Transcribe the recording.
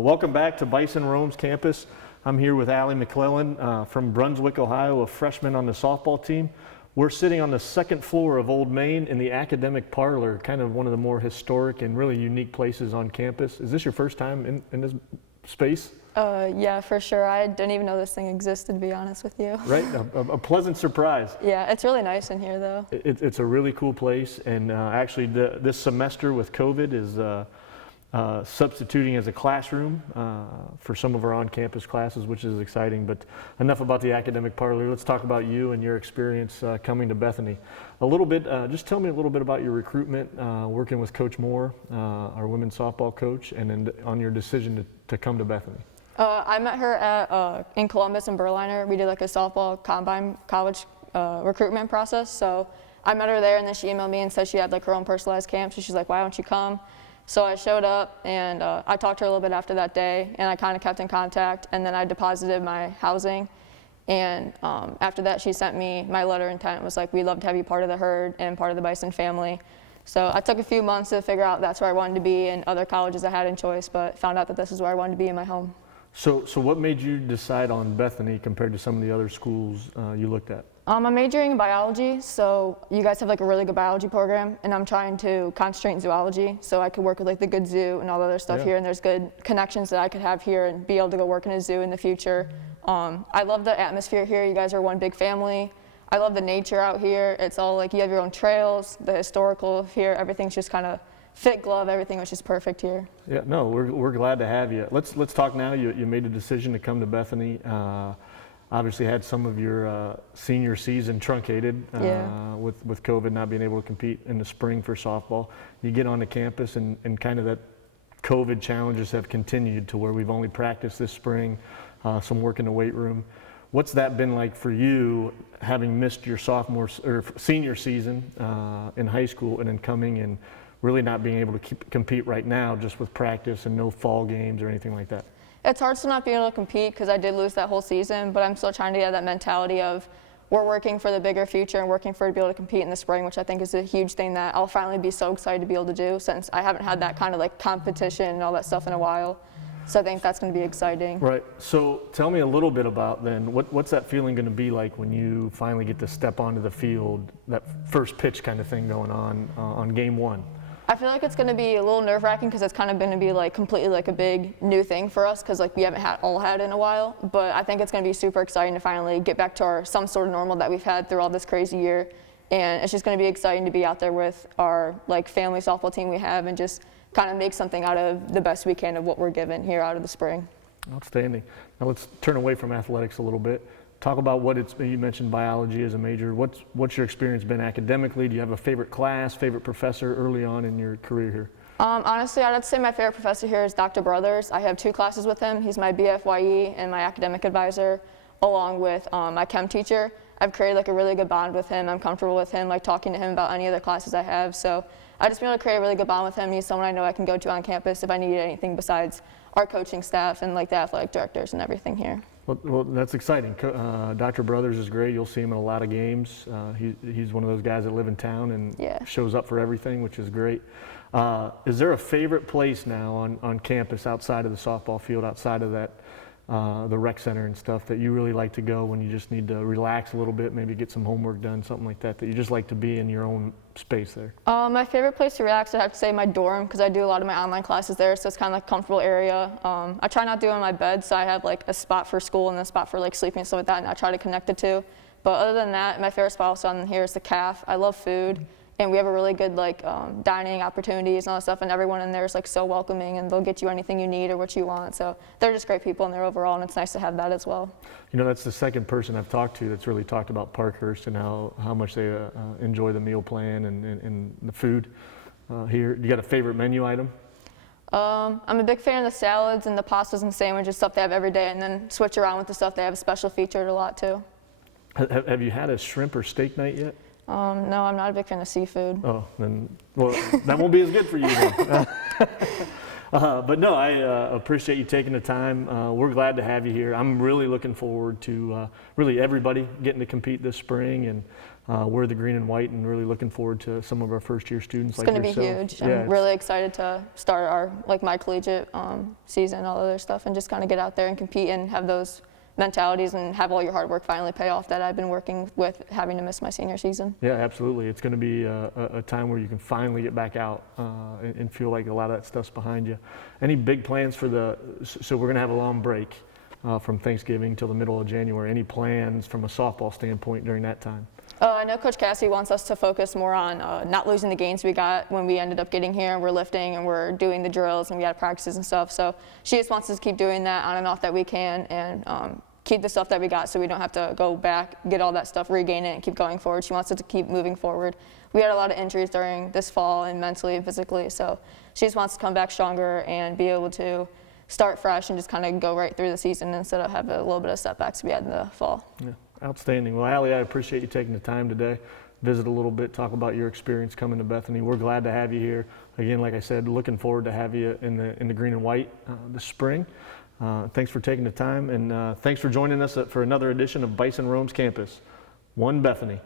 Welcome back to Bison Rome's campus. I'm here with McClelland from Brunswick, Ohio, a freshman on the softball team. We're sitting on the second floor of Old Main in the academic parlor, kind of one of the more historic and really unique places on campus. Is this your first time in this space? Yeah, for sure. I didn't even know this thing existed, to be honest with you. Right, a pleasant surprise. Yeah, it's really nice in here, though. It's a really cool place, and actually this semester with COVID is substituting as a classroom for some of our on-campus classes, which is exciting. But enough about the academic parlor. Let's talk about you and your experience coming to Bethany. A little bit, just tell me a little bit about your recruitment, working with Coach Moore, our women's softball coach, and then on your decision to come to Bethany. I met her at in Columbus and Berliner. We did like a softball combine college recruitment process. So I met her there, and then she emailed me and said she had like her own personalized camp. So she's like, "Why don't you come?" So I showed up, and I talked to her a little bit after that day, and I kind of kept in contact, and then I deposited my housing. And after that, she sent me my letter of intent. It was like, "We'd love to have you part of the herd and part of the Bison family." So I took a few months to figure out that's where I wanted to be, and other colleges I had in choice, but found out that this is where I wanted to be in my home. So what made you decide on Bethany compared to some of the other schools you looked at? I'm majoring in biology, so you guys have like a really good biology program, and I'm trying to concentrate in zoology so I could work with like the good zoo and all the other stuff here, and there's good connections that I could have here and be able to go work in a zoo in the future. I love the atmosphere here. You guys are one big family. I love the nature out here. It's all like you have your own trails, the historical here, everything's just kind of fit glove, everything was just perfect here. Yeah, no, we're glad to have you. Let's talk now. You made a decision to come to Bethany. Obviously had some of your senior season truncated with COVID not being able to compete in the spring for softball. You get on the campus and kind of that COVID challenges have continued to where we've only practiced this spring, some work in the weight room. What's that been like for you, having missed your sophomore or senior season in high school and then coming and really not being able to compete right now just with practice and no fall games or anything like that? It's hard to not be able to compete because I did lose that whole season, but I'm still trying to get that mentality of we're working for the bigger future and working for to be able to compete in the spring, which I think is a huge thing that I'll finally be so excited to be able to do since I haven't had that kind of like competition and all that stuff in a while. So I think that's going to be exciting. Right. So tell me a little bit about then, what's that feeling going to be like when you finally get to step onto the field, that first pitch kind of thing going on game one? I feel like it's going to be a little nerve-wracking because it's kind of going to be like completely like a big new thing for us because like we haven't had it in a while. But I think it's going to be super exciting to finally get back to some sort of normal that we've had through all this crazy year. And it's just going to be exciting to be out there with our like family softball team we have and just kind of make something out of the best we can of what we're given here out of the spring. Outstanding. Now let's turn away from athletics a little bit. Talk about you mentioned biology as a major. What's your experience been academically? Do you have a favorite class, favorite professor early on in your career here? Honestly, I'd have to say my favorite professor here is Dr. Brothers. I have 2 classes with him. He's my BFYE and my academic advisor, along with my chem teacher. I've created like a really good bond with him. I'm comfortable with him, like talking to him about any other classes I have. So I just been able to create a really good bond with him. He's someone I know I can go to on campus if I need anything besides our coaching staff and like the athletic directors and everything here. Well, that's exciting. Dr. Brothers is great. You'll see him in a lot of games. He's one of those guys that live in town and shows up for everything, which is great. Is there a favorite place now on campus outside of the softball field, outside of that, the rec center and stuff, that you really like to go when you just need to relax a little bit, maybe get some homework done, something like that you just like to be in your own space there? My favorite place to relax, I have to say my dorm, because I do a lot of my online classes there, so it's kind of like a comfortable area. I try not to do it in my bed, so I have like a spot for school and a spot for like sleeping and stuff like that, and I try to connect the two. But other than that, my favorite spot also on here is the CAF. I love food, and we have a really good like dining opportunities and all that stuff, and everyone in there is like so welcoming, and they'll get you anything you need or what you want. So they're just great people in there overall, and it's nice to have that as well. You know, that's the second person I've talked to that's really talked about Parkhurst and how much they enjoy the meal plan and the food here. You got a favorite menu item? I'm a big fan of the salads and the pastas and sandwiches, stuff they have every day, and then switch around with the stuff they have special featured a lot too. Have you had a shrimp or steak night yet? No, I'm not a big fan of seafood. Oh, then, well, that won't be as good for you then. But no, I appreciate you taking the time. We're glad to have you here. I'm really looking forward to really everybody getting to compete this spring, and wear the green and white, and really looking forward to some of our first-year students It's like going to be yourself. huge. Yeah, I'm really excited to start my collegiate season, all other stuff, and just kind of get out there and compete and have those mentalities and have all your hard work finally pay off that I've been working with having to miss my senior season. Yeah, absolutely. It's going to be a time where you can finally get back out and feel like a lot of that stuff's behind you. Any big plans for so we're going to have a long break from Thanksgiving till the middle of January. Any plans from a softball standpoint during that time? I know Coach Cassie wants us to focus more on not losing the gains we got when we ended up getting here. We're lifting and we're doing the drills and we had practices and stuff. So she just wants us to keep doing that on and off that we can, and keep the stuff that we got so we don't have to go back, get all that stuff, regain it, and keep going forward. She wants us to keep moving forward. We had a lot of injuries during this fall, and mentally and physically, so she just wants to come back stronger and be able to start fresh and just kind of go right through the season instead of have a little bit of setbacks we had in the fall. Yeah, outstanding. Well, Allie, I appreciate you taking the time today, visit a little bit, talk about your experience coming to Bethany. We're glad to have you here. Again, like I said, looking forward to have you in the green and white this spring. Thanks for taking the time, and thanks for joining us for another edition of Bison Roams Campus. One Bethany.